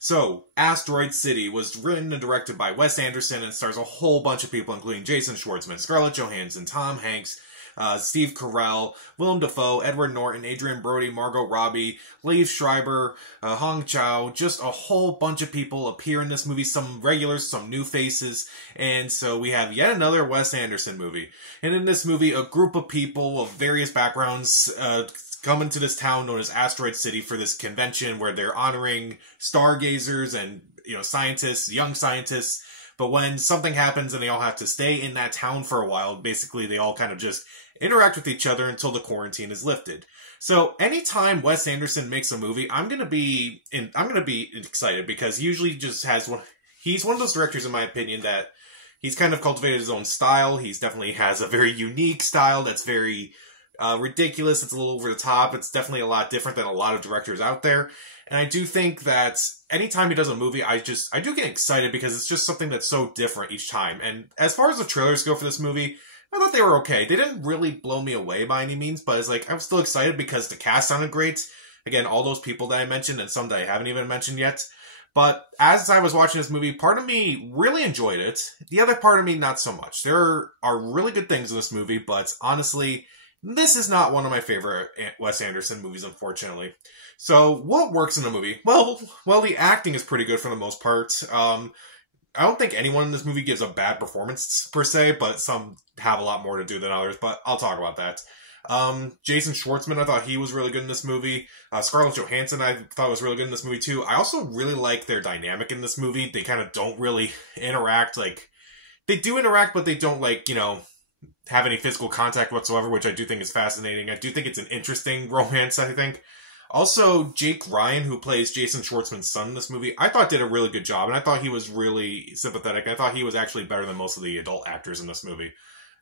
So, Asteroid City was written and directed by Wes Anderson and stars a whole bunch of people, including Jason Schwartzman, Scarlett Johansson, Tom Hanks, Steve Carell, Willem Dafoe, Edward Norton, Adrian Brody, Margot Robbie, Liev Schreiber, Hong Chow. Just a whole bunch of people appear in this movie. Some regulars, some new faces. And so we have yet another Wes Anderson movie. And in this movie, a group of people of various backgrounds come into this town known as Asteroid City for this convention where they're honoring stargazers and, scientists, young scientists. But when something happens and they all have to stay in that town for a while, basically they all kind of just interact with each other until the quarantine is lifted. So anytime Wes Anderson makes a movie, I'm gonna be excited because he usually just has one. He's one of those directors, in my opinion, that he's kind of cultivated his own style. He's definitely has a very unique style that's very ridiculous. It's a little over the top. It's definitely a lot different than a lot of directors out there. And I do think that anytime he does a movie, I do get excited because it's just something that's so different each time. And as far as the trailers go for this movie, I thought they were okay. They didn't really blow me away by any means, but it's like, I'm still excited because the cast sounded great. Again, all those people that I mentioned and some that I haven't even mentioned yet. But as I was watching this movie, part of me really enjoyed it. The other part of me, not so much. There are really good things in this movie, but honestly, this is not one of my favorite Wes Anderson movies, unfortunately. So, what works in the movie? Well, the acting is pretty good for the most part. I don't think anyone in this movie gives a bad performance, per se, but some have a lot more to do than others, but I'll talk about that. Jason Schwartzman, I thought he was really good in this movie. Scarlett Johansson, I thought was really good in this movie, too. I also really like their dynamic in this movie. They kind of don't really interact, they do interact, but they don't, have any physical contact whatsoever, which I do think is fascinating. I do think it's an interesting romance, I think. Also, Jake Ryan, who plays Jason Schwartzman's son in this movie, I thought did a really good job, and I thought he was really sympathetic. I thought he was actually better than most of the adult actors in this movie.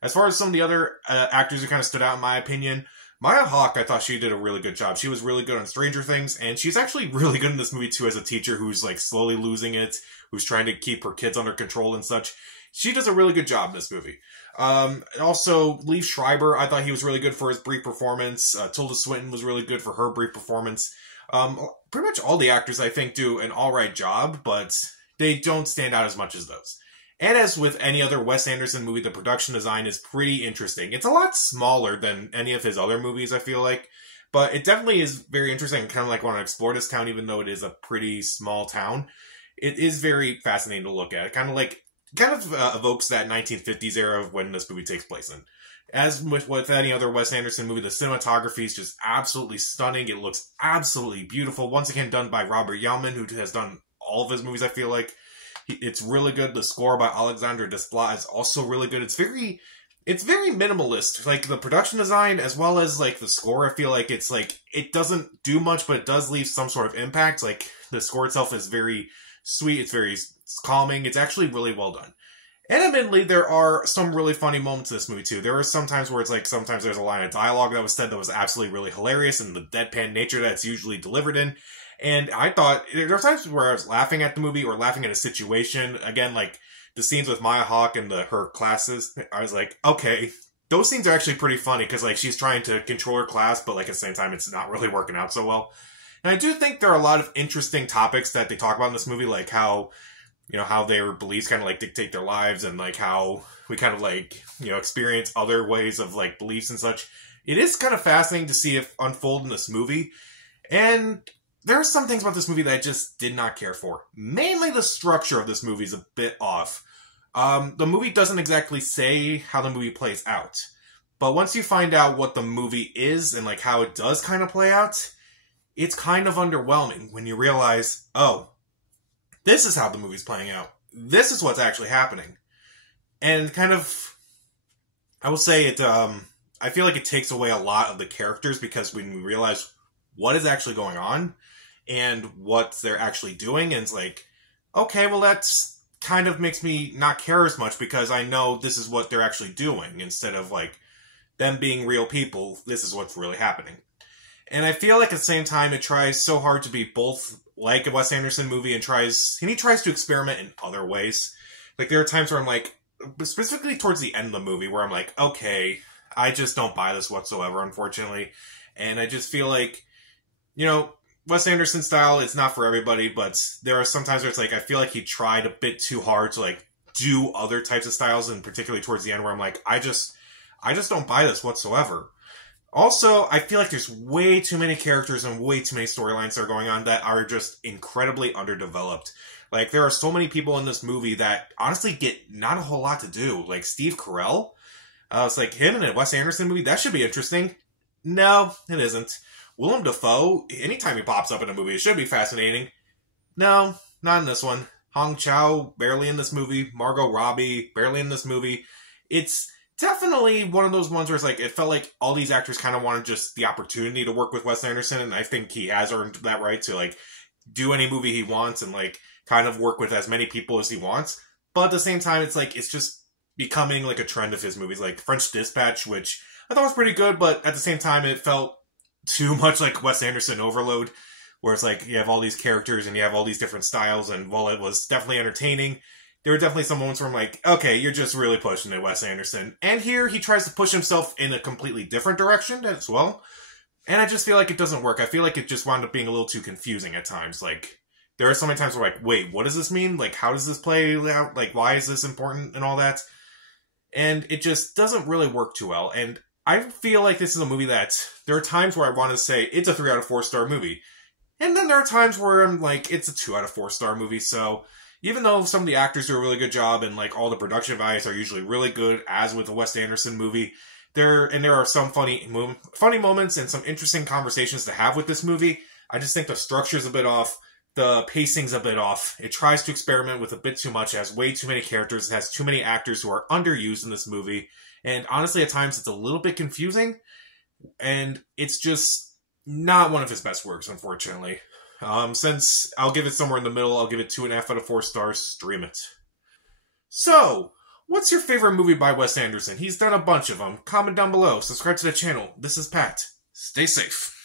As far as some of the other actors who kind of stood out, in my opinion, Maya Hawke, I thought she did a really good job. She was really good on Stranger Things, and she's actually really good in this movie, too, as a teacher who's, slowly losing it, who's trying to keep her kids under control and such. She does a really good job in this movie. Also, Liev Schreiber, I thought he was really good for his brief performance. Tilda Swinton was really good for her brief performance. Pretty much all the actors, I think, do an alright job, but they don't stand out as much as those. And as with any other Wes Anderson movie, the production design is pretty interesting. It's a lot smaller than any of his other movies, I feel like. But it definitely is very interesting and kind of want to explore this town, even though it is a pretty small town. It is very fascinating to look at. It kind of evokes that 1950s era of when this movie takes place in. As with any other Wes Anderson movie, the cinematography is just absolutely stunning. It looks absolutely beautiful. Once again, done by Robert Yeoman, who has done all of his movies, I feel like. It's really good. The score by Alexandre Desplat is also really good. It's very minimalist. The production design as well as the score, I feel like it's it doesn't do much, but it does leave some sort of impact. The score itself is very sweet. It's very calming. It's actually really well done. And admittedly, there are some really funny moments in this movie, too. There are some times where it's sometimes there's a line of dialogue that was said that was absolutely really hilarious, and the deadpan nature that's usually delivered in. And I thought, there were times where I was laughing at the movie or laughing at a situation. Again, the scenes with Maya Hawke and her classes, I was like, okay, those scenes are actually pretty funny, because she's trying to control her class, but at the same time, it's not really working out so well. And I do think there are a lot of interesting topics that they talk about in this movie, how how their beliefs kind of dictate their lives, and how we kind of experience other ways of beliefs and such. It is kind of fascinating to see it unfold in this movie. And there are some things about this movie that I just did not care for. Mainly the structure of this movie is a bit off. The movie doesn't exactly say how the movie plays out. But once you find out what the movie is and how it does kind of play out, it's kind of underwhelming when you realize, oh, this is how the movie's playing out. This is what's actually happening. And I will say it, I feel like it takes away a lot of the characters, because when we realize what is actually going on and what they're actually doing, and it's okay, well, that's kind of makes me not care as much, because I know this is what they're actually doing, instead of them being real people. This is what's really happening. And I feel at the same time it tries so hard to be both a Wes Anderson movie and he tries to experiment in other ways. There are times where I'm specifically towards the end of the movie, where I'm okay, I just don't buy this whatsoever, unfortunately. And I just feel Wes Anderson style, it's not for everybody, but there are some times where it's like, I feel like he tried a bit too hard to, like, do other types of styles, and particularly towards the end where I'm like, I just don't buy this whatsoever. Also, I feel like there's way too many characters and way too many storylines that are going on that are just incredibly underdeveloped. Like, there are so many people in this movie that honestly get not a whole lot to do. Like, Steve Carell. It's like, him in a Wes Anderson movie, that should be interesting. No, it isn't. Willem Dafoe, anytime he pops up in a movie, it should be fascinating. No, not in this one. Hong Chow, barely in this movie. Margot Robbie, barely in this movie. It's definitely one of those ones where it's like, it felt like all these actors kind of wanted just the opportunity to work with Wes Anderson, and I think he has earned that right to, like, do any movie he wants and, like, kind of work with as many people as he wants. But at the same time, it's like, it's just becoming, like, a trend of his movies, like French Dispatch, which I thought was pretty good, but at the same time, it felt too much like Wes Anderson overload, where it's like, you have all these characters and you have all these different styles, and while it was definitely entertaining, there were definitely some moments where I'm like, okay, you're just really pushing it, Wes Anderson. And here, he tries to push himself in a completely different direction as well. And I just feel like it doesn't work. I feel like it just wound up being a little too confusing at times. Like, there are so many times where like, wait, what does this mean? Like, how does this play out? Like, why is this important and all that? And it just doesn't really work too well. And I feel like this is a movie that, there are times where I want to say, it's a 3 out of 4 star movie. And then there are times where I'm like, it's a 2 out of 4 star movie. So, even though some of the actors do a really good job and like all the production values are usually really good, as with a Wes Anderson movie, there are some funny moments and some interesting conversations to have with this movie. I just think the structure's a bit off, the pacing's a bit off. It tries to experiment with a bit too much, it has way too many characters, it has too many actors who are underused in this movie, and honestly at times it's a little bit confusing, and it's just not one of his best works, unfortunately. Since I'll give it somewhere in the middle, I'll give it 2.5 out of 4 stars. Stream it. So, what's your favorite movie by Wes Anderson? He's done a bunch of them. Comment down below. Subscribe to the channel. This is Pat. Stay safe.